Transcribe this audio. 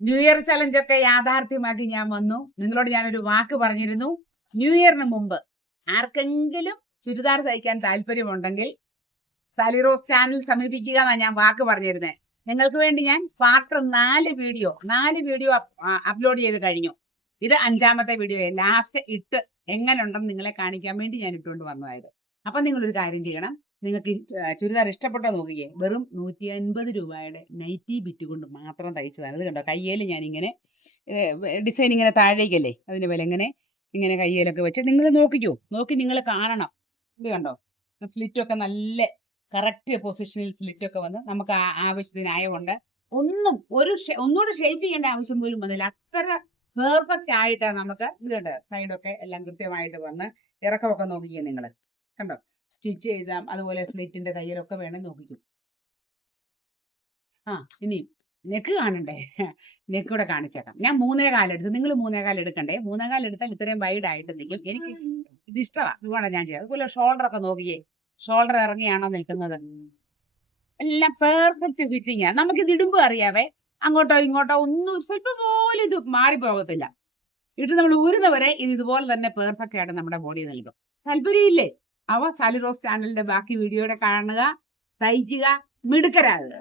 New year challenge ഒക്കെ യാഥാർത്ഥ്യമാക്കി ഞാൻ വന്നു. നിങ്ങളോട് ഞാനൊരു വാക്ക് പറഞ്ഞിരുന്നു. ന്യൂ ഇയറിന് മുമ്പ് ആർക്കെങ്കിലും ചുരിദാർ തയ്ക്കാൻ താല്പര്യമുണ്ടെങ്കിൽ സാലി റോസ് ചാനൽ സമീപിക്കുക എന്നാണ് ഞാൻ വാക്ക് പറഞ്ഞിരുന്നത്. നിങ്ങൾക്ക് വേണ്ടി ഞാൻ പാർട്ട് 4 വീഡിയോ അപ്ലോഡ് ചെയ്ത് കഴിഞ്ഞു. ഇത് 5ാമത്തെ വീഡിയോ. ലാസ്റ്റ് ഇട്ട് എങ്ങനെ ഉണ്ടെന്ന് നിങ്ങളെ കാണിക്കാൻ വേണ്ടി ഞാൻ ഇട്ടുകൊണ്ട് വന്നതായത്. അപ്പൊ നിങ്ങളൊരു കാര്യം ചെയ്യണം. നിങ്ങൾക്ക് ചുരിദാർ ഇഷ്ടപ്പെട്ടോ നോക്കിയേ. വെറും 150 രൂപയുടെ നൈറ്റി ബിറ്റ് കൊണ്ട് മാത്രം തയ്ച്ചതാണ്. ഇത് കണ്ടോ, കയ്യേൽ ഞാൻ ഇങ്ങനെ ഡിസൈൻ ഇങ്ങനെ താഴേക്കല്ലേ, അതിന്റെ വില ഇങ്ങനെ കയ്യേലൊക്കെ വെച്ച് നിങ്ങൾ നോക്കിക്കോ. നോക്കി നിങ്ങൾ കാണണം. ഇത് കണ്ടോ, സ്ലിറ്റൊക്കെ നല്ല കറക്റ്റ് പൊസിഷനിൽ സ്ലിറ്റൊക്കെ വന്ന് നമുക്ക് ആവശ്യത്തിന് അയവുണ്ട്. ഒന്നുകൂടെ ഷേപ്പ് ചെയ്യേണ്ട ആവശ്യം പോലും വന്നില്ല. അത്ര പെർഫെക്റ്റ് ആയിട്ടാണ് നമുക്ക്. ഇത് കണ്ടോ, സൈഡൊക്കെ എല്ലാം കൃത്യമായിട്ട് വന്ന് ഇറക്കമൊക്കെ നോക്കിക്കേ നിങ്ങൾ. കണ്ടോ, സ്റ്റിച്ച് ചെയ്താൽ അതുപോലെ സ്ലിറ്റിന്റെ തയ്യലൊക്കെ വേണം നോക്കിക്കൂ. ഇനി നെക്ക് കാണണ്ടേ, നെക്ക് കൂടെ കാണിച്ചേക്കാം. ഞാൻ 3.25 എടുത്ത്, നിങ്ങൾ 3.25 എടുക്കണ്ടേ. 3.25 എടുത്താൽ ഇത്രയും വൈഡ് ആയിട്ട് നിൽക്കും. എനിക്ക് ഇത് ഇഷ്ടമാണ്, അതുകൊണ്ടാണ് ഞാൻ ചെയ്യുന്നത്. അതുപോലെ ഷോൾഡർ ഒക്കെ നോക്കിയേ, ഷോൾഡർ ഇറങ്ങിയാണോ നിൽക്കുന്നത്. എല്ലാം പെർഫെക്റ്റ് ഫിറ്റിംഗ് ആണ്. നമുക്കിത് ഇടുമ്പോൾ അറിയാവേ, അങ്ങോട്ടോ ഇങ്ങോട്ടോ ഒന്നും സ്വല്പം പോലും ഇത് മാറിപ്പോകത്തില്ല. ഇട്ട് നമ്മൾ ഊരുന്നവരെ ഇത് ഇതുപോലെ തന്നെ പെർഫെക്റ്റ് ആയിട്ട് നമ്മുടെ ബോഡി നൽകും. താല്പര്യമില്ലേ? സാലി റോസ് ചാനലിന്റെ ബാക്കി വീഡിയോയുടെ കാണുക, തയ്ക്കുക, മിടുക്കരാകുക.